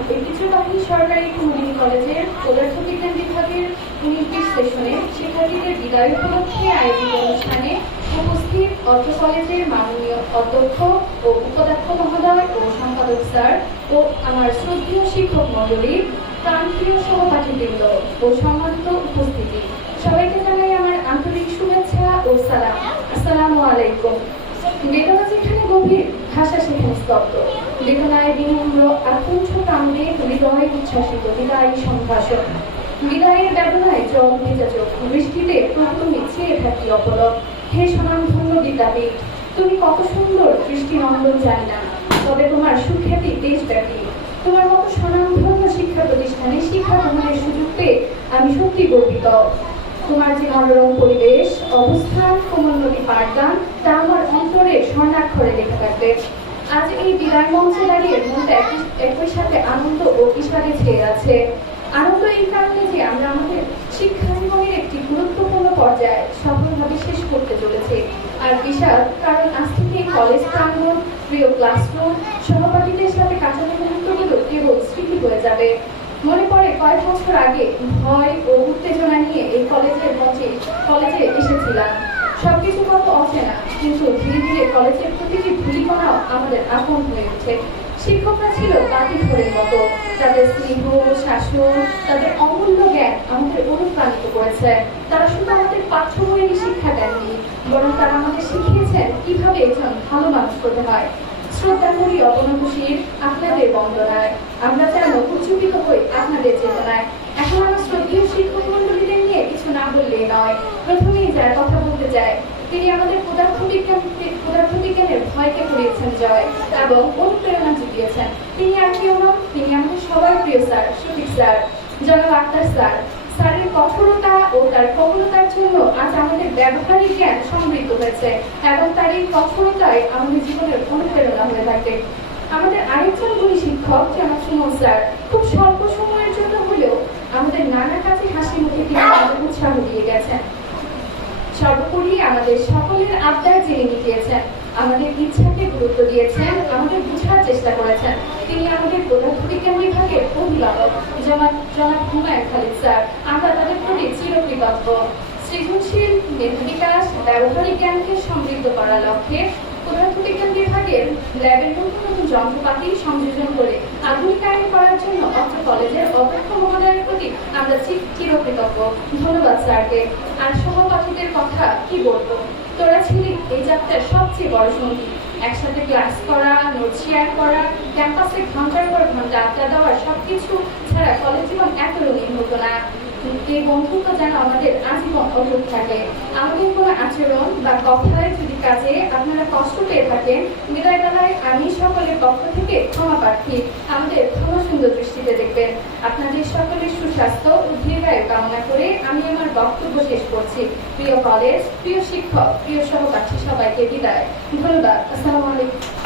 ঐতিহ্যবাহী সরকারি কুমুদিনী কলেজের পদার্থবিজ্ঞান বিভাগের উনিশ সেশনে শিক্ষার্থীদের বিদায় উপলক্ষে আয়োজিত অনুষ্ঠানে উপস্থিত অর্থ কলেজের মাননীয় অধ্যক্ষ ও উপাধ্যক্ষ মহোদয় ও সম্পাদক স্যার ও আমার শ্রদ্ধেয় শিক্ষক মণ্ডলী, প্রান্তীয় সহপাঠীবৃন্দ ও সম্মানিত উপস্থিতি। সবাইকে জানাই আমার আন্তরিক শুভেচ্ছা ও সালাম। আসসালামু আলাইকুম। বেদনা যেখানে গভীর ভাষা সেখানে স্তব্ধ। বেদনায় বিনম্র আকুণ্ঠ কামড়ে হৃদয় উচ্ছ্বাসিত বিদায়ী সম্ভাষণ বিদায়ের বেদনায় জল ভেজা চোখ, বৃষ্টিতে প্রথমে চেয়ে থাকি অপলক। হে স্বনামধন্য বিদ্যাপীঠ তুমি কত সুন্দর দৃষ্টিনন্দন জানি না। তবে তোমার সুখ্যাতি দেশব্যাপী। তোমার মতো স্বনামধন্য শিক্ষা প্রতিষ্ঠানে শিক্ষা গ্রহণের সুযোগ পেয়ে আমি সত্যি গর্বিত। তোমার যে মনোরম পরিবেশ, অবস্থান কোমল নদী পাঠদান, তা আমার অন্তরে স্বর্ণাক্ষরে লেখা থাকবে। আজ এই বিদায় মঞ্চে দাঁড়িয়ে মনটা একই সাথে আনন্দ ও বিষাদে ছেয়ে আছে। আনন্দ এই কারণে যে আমরা আমাদের শিক্ষা জীবনের একটি গুরুত্বপূর্ণ পর্যায়ে সফলভাবে শেষ করতে চলেছে। আর বিষাদ কারণ আজ থেকে কলেজ প্রাঙ্গণ, প্রিয় ক্লাসরুম সহপাঠীদের সাথে কাটানো মুহূর্তগুলো কেবল স্মৃতি হয়ে যাবে। মনে পড়ে কয়েক বছর আগে ভয় ও উত্তেজনা নিয়ে এই কলেজের মঞ্চে কলেজে এসেছিলাম। সবকিছু কত অচেনা, কিন্তু ধীরে ধীরে কলেজের প্রতিটি ভুলিকণাও আমাদের আপন হয়ে ওঠে শিক্ষকরা ছিল বাতি ঘরের মতো। তাদের স্নেহ, শাসন, তাদের অমূল্য জ্ঞান আমাদের অনুপ্রাণিত করেছে। তারা শুধু আমাদের পাঠ্য বইয়েরই শিক্ষা দেননি, বরং তারা আমাদের শিখিয়েছেন কীভাবে একজন ভালো মানুষ হতে হয়। শ্রদ্ধা করি অবনতশীল আপনাদের বন্দনায়। আমরা যেন উজ্জীবিত হই আপনাদের চেতনায়। এখন আমার শ্রদ্ধেয় শিক্ষক মন্ডলীদের নিয়ে কিছু না বললে নয়। প্রথমেই যার কথা বলতে চায় তিনি আমাদের পদার্থবিজ্ঞান পদার্থবিজ্ঞানের ভয়কে করিয়েছেন জয় এবং অনুপ্রেরণা জুগিয়েছেন। তিনি আর কেউ নন, তিনি আমাদের সবার প্রিয় স্যার সঠিক স্যার, জনাব আক্তার স্যার। স্যারের কঠোরতা ও তার কোমলতার জন্য আজ আমাদের ব্যবহারিক জ্ঞান সমৃদ্ধ হয়েছে এবং তার এই কঠোরতাই আমাদের জীবনের অনুপ্রেরণা হয়ে থাকে। আমাদের আরেকজন গুণী শিক্ষক যেমন সুমন স্যার, খুব স্বল্প সময়ের জন্য হলেও আমাদের নানা কাজে হাসি মুখে তিনি উৎসাহ দিয়ে গেছেন। সর্বোপরি আমাদের সকলের আবদার জেনে মিটিয়েছেন। আমাদের ইচ্ছাকে গুরুত্ব দিয়েছেন, আমাদের বোঝার চেষ্টা করেছেন। তিনি আমাদের পদার্থবিজ্ঞান বিভাগের অভিভাবক, জনাব জনাব হুমায়ুন খালিদ স্যার। আমরা তাদের প্রতি চিরকৃতজ্ঞ। সৃজনশীল মেধা বিকাশ, ব্যবহারিক জ্ঞানকে সমৃদ্ধ করার লক্ষ্যে পদার্থবিজ্ঞান বিভাগের ল্যাবের নতুন নতুন যন্ত্রপাতি সংযোজন করে আধুনিকায়ন করার জন্য অত্র কলেজের অধ্যক্ষ মহোদয়ের প্রতি আমরা চি- চিরকৃতজ্ঞ ধন্যবাদ, স্যারকে। আর সহপাঠীদের কথা কি বলব? তোরা ছিলি এই যাত্রার সবচেয়ে বড় সঙ্গী। একসাথে ক্লাস করা, নোট শেয়ার করা, ক্যাম্পাসে ঘণ্টার পর ঘণ্টা আড্ডা দেওয়া, সবকিছু ছাড়া কলেজ জীবন এত রঙিন হতো না। এই বন্ধুত্ব যেন আমাদের আজীবন অটুট থাকে। আমাদের কোনো আচরণ বা কথায় যদি কাজে আপনারা কষ্ট পেয়ে থাকেন বিদায় বেলায় আমি সকলের পক্ষ থেকে ক্ষমা প্রার্থী। আমাদের ক্ষমা সুন্দর দৃষ্টিতে দেখবেন। আপনাদের সকলের সুস্বাস্থ্য ও দীর্ঘায়ু কামনা করে আমি আমার বক্তব্য শেষ করছি। প্রিয় কলেজ, প্রিয় শিক্ষক, প্রিয় সহপাঠী সবাইকে বিদায়। ধন্যবাদ। আসসালামু আলাইকুম।